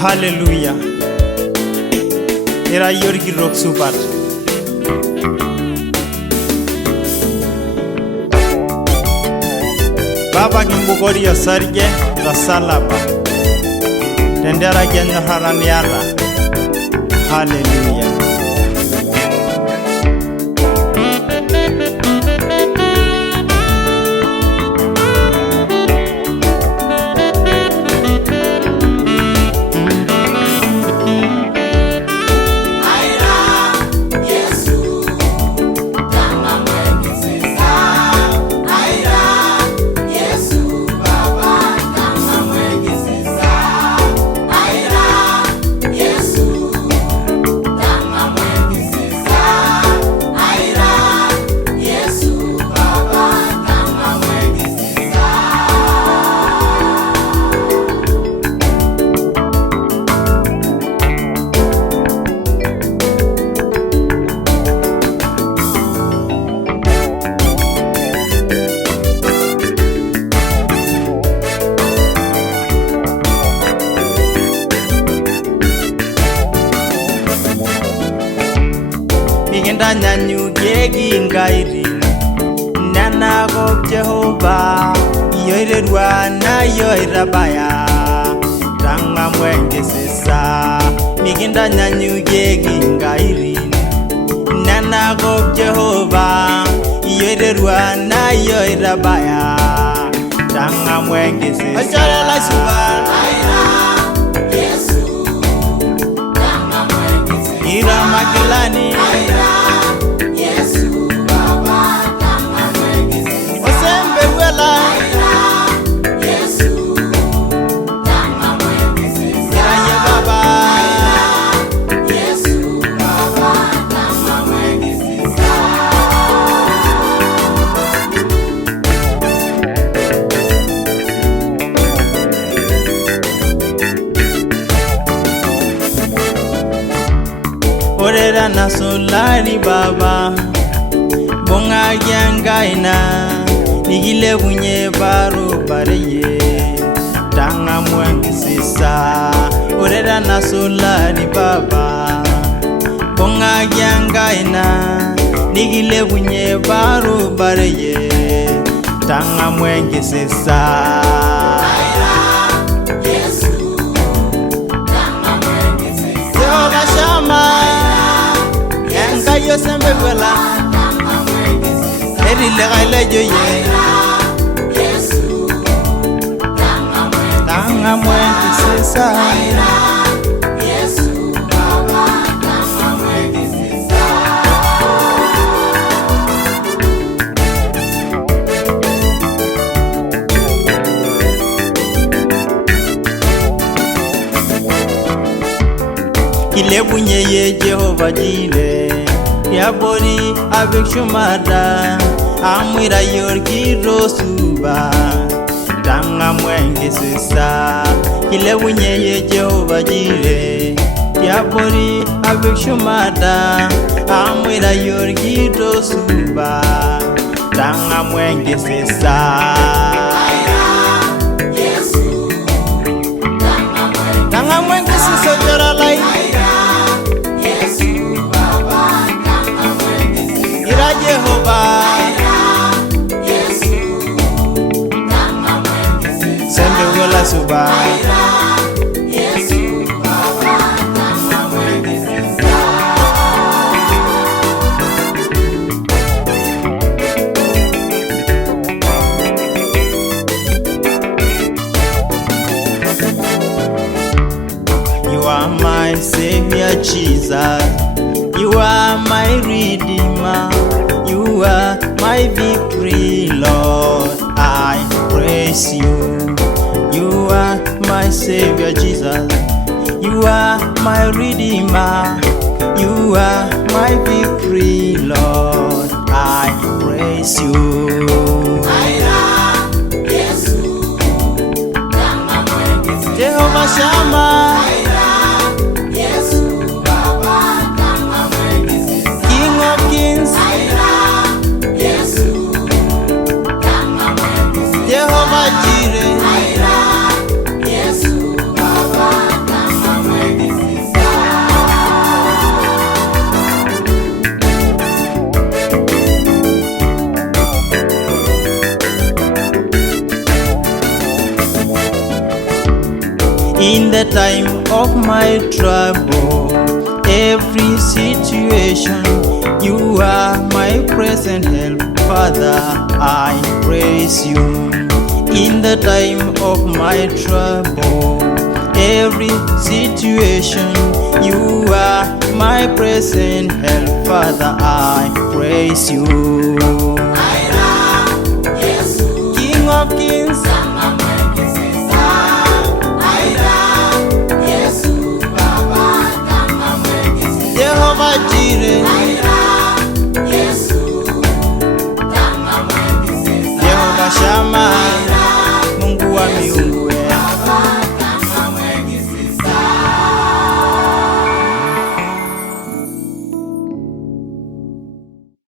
Hallelujah. Era yorgi rock super. Baba kimbukori ya sarge la salaba. Tendera kenya haraniara. Hallelujah. Nyanyuge ngairi nana go Jehova yoirerwa na yoirabaya Tanga'mu Enkisisa miginda nyanyuge ngairi nana go Jehova yoirerwa na yoirabaya Tanga'mu Enkisisa ajara la suba Yesu Tanga'mu Enkisisa ira magilani Orera na solari baba bonga yangaina nigile bunye baro bareye Tanga'mu Enkisisa orera na solari baba bonga yangaina nigile bunye baro bareye Tanga'mu Enkisisa Yesu Tanga'mu Enkisisa Yoga shama Enkai Eshumata kwela erile gaile joye Yesu Tanga'mu Enkisisa Yesu baba Tanga'mu Enkisisa kilebunye ye Jehova jile Yabori avec Eshumata amwira yorgi rosuba Tanga'mu Enkisisa kilebunye ye Jehova jire Yabori avec Eshumata amwira yorgi rosuba Tanga'mu Enkisisa Yesu Tanga'mu Enkisisa jara lai Jehova Yesu Tanga'mu Enkisisa sembe wala suba Yesu baba Tanga'mu Enkisisa You are my Savior Jesus, you are my Redeemer, you are my victory, Lord, I praise you. You are my Savior Jesus, you are my Redeemer, you are my victory, Lord, I praise you. Jehovah Shammah, King of Kings, Jehovah Jireh, In the time of my trouble, every situation, you are my present help. Father, I praise you. In the time of my trouble, every situation, you are my present help. Father, I praise you.